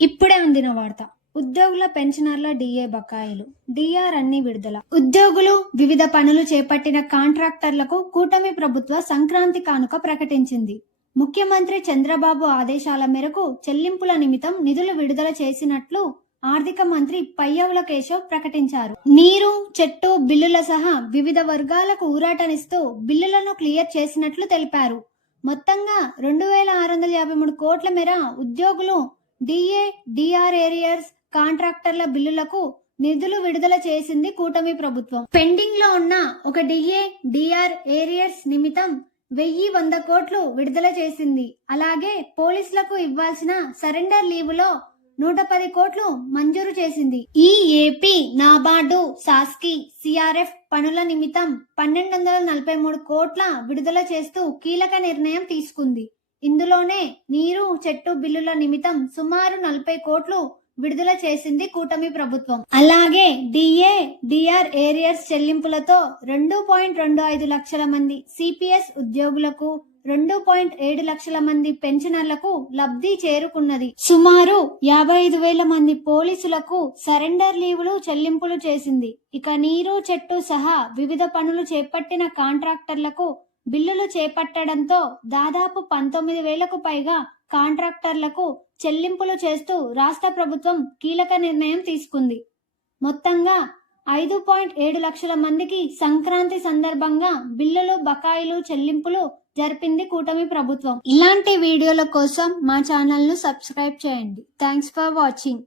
ఇప్పుడే అందిన వార్త. ఉద్యోగుల పెన్షనర్ల డిఏ బకాయిలు. డిఆర్ అన్ని విడుదల. ఉద్యోగులు వివిధ పనులు చేపట్టిన కాంట్రాక్టర్లకు కూటమి ప్రభుత్వ సంక్రాంతి కానుక ప్రకటించింది. ముఖ్యమంత్రి చంద్రబాబు ఆదేశాల మేరకు చెల్లింపుల నిమిత్తం నిధులు విడుదల చేసినట్లు ఆర్థిక మంత్రి పయ్యవుల కేశవ్ ప్రకటించారు. నీరు చెట్టు బిల్లుల సహా వివిధ వర్గాలకు ఊరాటనిస్తూ బిల్లులను క్లియర్ చేసినట్లు తెలిపారు. మొత్తంగా రెండు వేల ఆరు వందల యాభై మూడు కోట్ల మేర ఉద్యోగులు డిఏ డిఆర్ ఏరియర్స్ కాంట్రాక్టర్ల బిల్లులకు నిధులు విడుదల చేసింది కూటమి ప్రభుత్వం. పెండింగ్లో ఉన్న ఒక డిఏ డిఆర్ ఏరియర్స్ నిమిత్తం వెయ్యి వంద కోట్లు విడుదల చేసింది. అలాగే పోలీసులకు ఇవ్వాల్సిన సరెండర్ లీవులో నూట పది కోట్లు మంజూరు చేసింది. ఈ ఏపీ నాబార్డు సాస్కి సిఆర్ఎఫ్ పనుల నిమిత్తం పన్నెండు వందల నలభై మూడు కోట్ల విడుదల చేస్తూ కీలక నిర్ణయం తీసుకుంది. ఇందులోనే నీరు చెట్టు బిల్లుల నిమిత్తం సుమారు నలభై కోట్లు విడుదల చేసింది కూటమి ప్రభుత్వం. అలాగే డిఏ డిఆర్ ఏరియర్స్ చెల్లింపులతో రెండు పాయింట్ రెండు ఐదు లక్షల మంది సిపిఎస్ ఉద్యోగులకు రెండు పాయింట్ ఏడు లక్షల మంది పెన్షనర్లకు లబ్ధి చేరుకున్నది. సుమారు యాభై ఐదు వేల మంది పోలీసులకు సరెండర్ లీవులు చెల్లింపులు చేసింది. ఇక నీరు చెట్టు సహా వివిధ పనులు చేపట్టిన కాంట్రాక్టర్లకు బిల్లులు చేపట్టడంతో దాదాపు పంతొమ్మిది వేలకు పైగా కాంట్రాక్టర్లకు చెల్లింపులు చేస్తూ రాష్ట్ర ప్రభుత్వం కీలక నిర్ణయం తీసుకుంది. మొత్తంగా ఐదు పాయింట్ ఏడు లక్షల మందికి సంక్రాంతి సందర్భంగా బిల్లులు బకాయిలు చెల్లింపులు జరిపింది కూటమి ప్రభుత్వం. ఇలాంటి వీడియోల కోసం మా ఛానల్ను సబ్స్క్రైబ్ చేయండి. Thanks for watching.